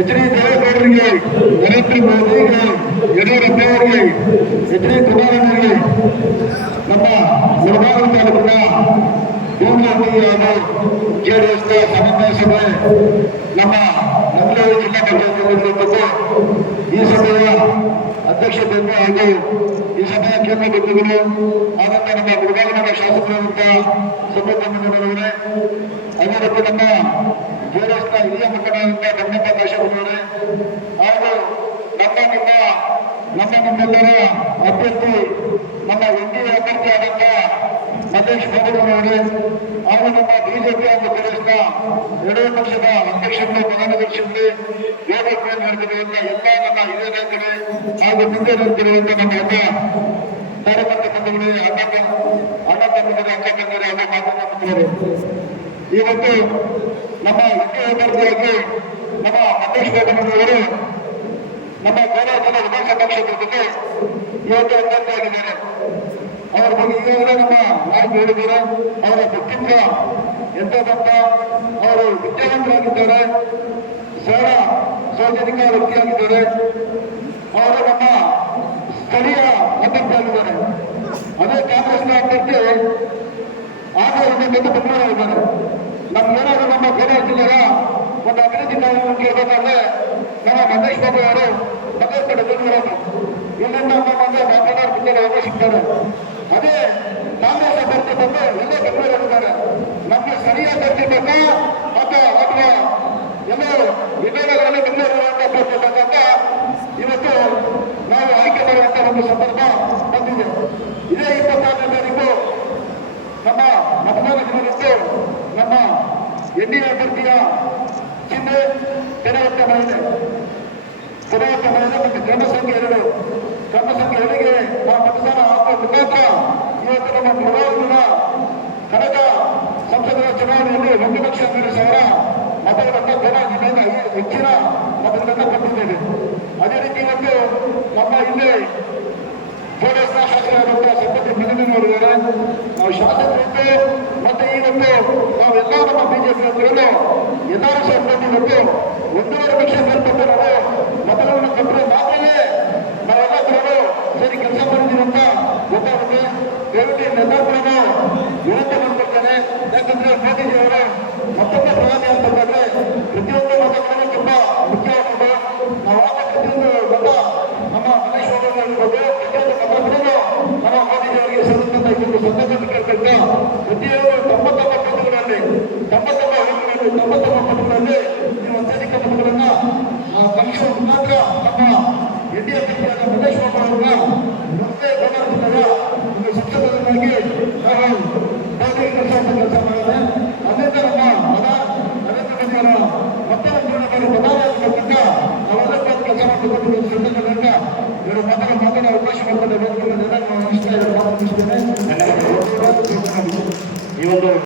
எத்தனை தலைவர்கள் அனைத்து மோதிகள் எடூரப்ப அவர்கள் எத்தனை குமாரன் அவர்கள் நம்ம ஒரு மாதத்தால் ತಾಲೂಕಿನ ಭೂಮಿಯಾದ ಜೆಡಿಎಸ್ನ ಸಮನ್ವಯ ಸಭೆ ನಮ್ಮ ಮಂಗಳೂರು ಜಿಲ್ಲಾ ಪಂಚಾಯತ್ ಈ ಸಭೆಯ ಅಧ್ಯಕ್ಷತೆಯನ್ನು ಹಾಗೂ ಈ ಸಭೆಯ ಕೇಂದ್ರ ಬಿಂದುಗಳು ಆನಂತರ ನಮ್ಮ ಮುಳಬಾಗಿನ ಶಾಸಕರಾದಂತಹ ಸುಬ್ರಹ್ಮಣ್ಯನವರೇ ಅದೇ ರೀತಿ ನಮ್ಮ ಜೆಡಿಎಸ್ನ ಹಿರಿಯ ಮುಖಂಡರಾದಂಥ ಬಂಡಪ್ಪ ಕಾಶಪ್ಪನವರೇ ಹಾಗೂ ನಮ್ಮ ನಿಮ್ಮ ನಮ್ಮ ನಮ್ಮೆಲ್ಲರ ಅಭ್ಯರ್ಥಿ, ನಮ್ಮ ಎನ್ ಡಿ ಅಭ್ಯರ್ಥಿ ಆದಂಥ ಬಾಬು ಬಾಬುರವರೇ ಹಾಗೂ ನಮ್ಮ ಬಿಜೆಪಿ ಹಾಗೂ ಕಾಂಗ್ರೆಸ್ನ ಎರಡೂ ಪಕ್ಷದ ಅಧ್ಯಕ್ಷರು ಪ್ರಧಾನದರ್ಶಿಗಳು ದೇವಸ್ಥಾನ ನಡೆದಿರುವಂತ ಎಲ್ಲ ನಮ್ಮ ಹಿರಿಯ ನಾಯಕರೇ ಹಾಗೂ ಮುಂದೆ ನಿಂತಿರುವಂತ ನಮ್ಮ ಎಲ್ಲ ಕಾರ್ಯಕರ್ತ ಬಂಧುಗಳೇ ಅಣ್ಣ ಅಣ್ಣ ತಮ್ಮಂದಿರ ಅಕ್ಕ ತಂದಿರ ಹಾಗೂ ಮಾಧ್ಯಮ ಮಿತ್ರರು. ಇವತ್ತು ನಮ್ಮ ಮುಖ್ಯ ಅಭ್ಯರ್ಥಿಯಾಗಿ ನಮ್ಮ ಸತೀಶ್ ಬಾಬುರವರು ನಮ್ಮ ಕೋಲಾರದ ವಿಧಾನಸಭಾ ಕ್ಷೇತ್ರದಲ್ಲಿ ಇವತ್ತು ಅಭ್ಯರ್ಥಿಯಾಗಿದ್ದಾರೆ. ನಮ್ಮ ನಾಯಕ ಹೇಳಿದ್ದಾರೆ ಅವರ ವ್ಯಕ್ತಿತ್ವ ಎಂಥದಂತ ಅವರು ವಿದ್ಯಾವಂತರಾಗಿದ್ದಾರೆ ಸರಳ ಸಾರ್ವಜನಿಕ ವ್ಯಕ್ತಿಯಾಗಿದ್ದಾರೆ ಅವರು ನಮ್ಮ ಸ್ಥಳೀಯ ಅಭ್ಯರ್ಥಿಯಾಗಿದ್ದಾರೆ ಅದೇ ಕಾಂಗ್ರೆಸ್ನ ಅಭ್ಯರ್ಥಿ ಆಗ ಒಂದು ದೊಡ್ಡ ಬೆಂಗಳೂರಾಗಿದ್ದಾರೆ ನಮ್ಗೇನಾದ್ರೂ ನಮ್ಮ ಕೋಲಾರ ಜಿಲ್ಲೆಯ ಒಂದು ಅಭಿವೃದ್ಧಿ ಕಾರ್ಯಕ್ರಮ ಕೇಳಬೇಕಾದ್ರೆ ನಮ್ಮ ಮಹೇಶ್ ಬಾಬು ಅವರು ಮಗರ ಕಡೆ ಬೆಂಗಳೂರನ್ನು ಇಲ್ಲಿಂದ ನಮ್ಮ ಮಗ ಮಾತನಾಡಿ ಬಿದ್ದರೆ ಅವರು ಸಿಗ್ತಾರೆ ಒಂದು ಸಂದರ್ಭ ಬಂದಿದೆ ಇದೇ ಇಪ್ಪತ್ತಾರನೇ ತಾರೀಕು ನಮ್ಮ ಮತದಾನ ದಿನದಂದು ನಮ್ಮ ಎನ್ ಡಿ ಅಭ್ಯರ್ಥಿಯ ಚಿಹ್ನೆ ತೆರವತ್ತ ಮಹಿಳೆ ತೆರವತ್ತ ಮಹಿಳೆ ಮತ್ತು ಕ್ರಮ ಸಂಖ್ಯೆ ಎರಡು ಕ್ರಮ ಸಂಖ್ಯೆ ಎರಡಿಗೆ ನಾವು ಮತದಾನ ಹಾಕುವ ಮುಖಾಂತರ ಇವತ್ತು ನಮ್ಮ ಪ್ರಭಾವಿನ ಕಳೆದ ಸಂಸದರ ಚುನಾವಣೆಯಲ್ಲಿ ಒಂದು ಲಕ್ಷ ಹನ್ನೆರಡು ಸಾವಿರ ಮತಗಳನ್ನು ಕೋಲಾರ ಜಿಲ್ಲೆಯಿಂದ ಹೆಚ್ಚಿನ ಮತಗಳನ್ನು ಪಡೆದಿದ್ದೇವೆ ಅದೇ ರೀತಿ ಇವತ್ತು ನಮ್ಮ ಇಲ್ಲಿ ಜೆಡಿಎಸ್ನ ಶಾಸಕರಾದಂತಹ ಸಂಪತ್ತಿ ಪ್ರತಿನಿಧಿಗಳಿದ್ದಾರೆ ನಾವು ಶಾಸಕರಿದ್ದು ಮತ್ತೆ ಇವತ್ತು ನಾವೆಲ್ಲ ನಮ್ಮ ಬಿಜೆಪಿ ಅವರುಗಳು ಎಲ್ಲರೂ ಸೇರ್ಕೊಂಡು ಇವತ್ತು ಒಂದೂವರೆ ಲಕ್ಷ ಮೇಲ್ಪಟ್ಟು ನಾವು ಮತಗಳನ್ನು ಅವರಿಗೆ ಸೇರುತ್ತಂತ ಇದೊಂದು ಸಂದರ್ಭ ಕೇಳ್ಕೊಳ್ತಾ ಪ್ರತಿಯೊಂದು ತೊಂಬತ್ತೊಂಬ ಮತಗಳಲ್ಲಿ ತೊಂಬತ್ತೊಂಬ ಹೋರಾಟಗಳಲ್ಲಿ ತೊಂಬತ್ತೊಂಬ ಮತಗಳಲ್ಲಿ ನೀವು ಅತ್ಯಧಿಕ ಮತಗಳನ್ನ ಕಮಿಷನ್ ಮುಖಾಂತರ ನಮ್ಮ ಎನ್ ಡಿ ಅಭ್ಯರ್ಥಿಯಾದ ಮಲ್ಲೇಶ್ ಬಾಬು ಅವರನ್ನ ಮತ್ತೆ ಕೋಲಾರ ಜಿಲ್ಲೆಯ ಒಂದು ಸಂಸದರನ್ನಾಗಿ ನಾವು ಮೋದಿ ಕೆಲಸ ಅಂತ ಕೆಲಸ ಮಾಡಿದೆ ಅದರಿಂದ ನಮ್ಮ ಮತ ನರೇಂದ್ರ ಮೋದಿ ಅವರ ಮತ್ತೆ ಒಂದು ಪ್ರಧಾನಮಂತ್ರಿ ನಾವೆಲ್ಲ ಕೆಲಸ ಮಾಡಿಕೊಂಡು ಸಂದರ್ಭದಿಂದ ಇವರು ಮಾತನಾಡ ಮಾತನಾಡ ಅವಕಾಶ ಮಾಡ್ತಾರೆ Yolda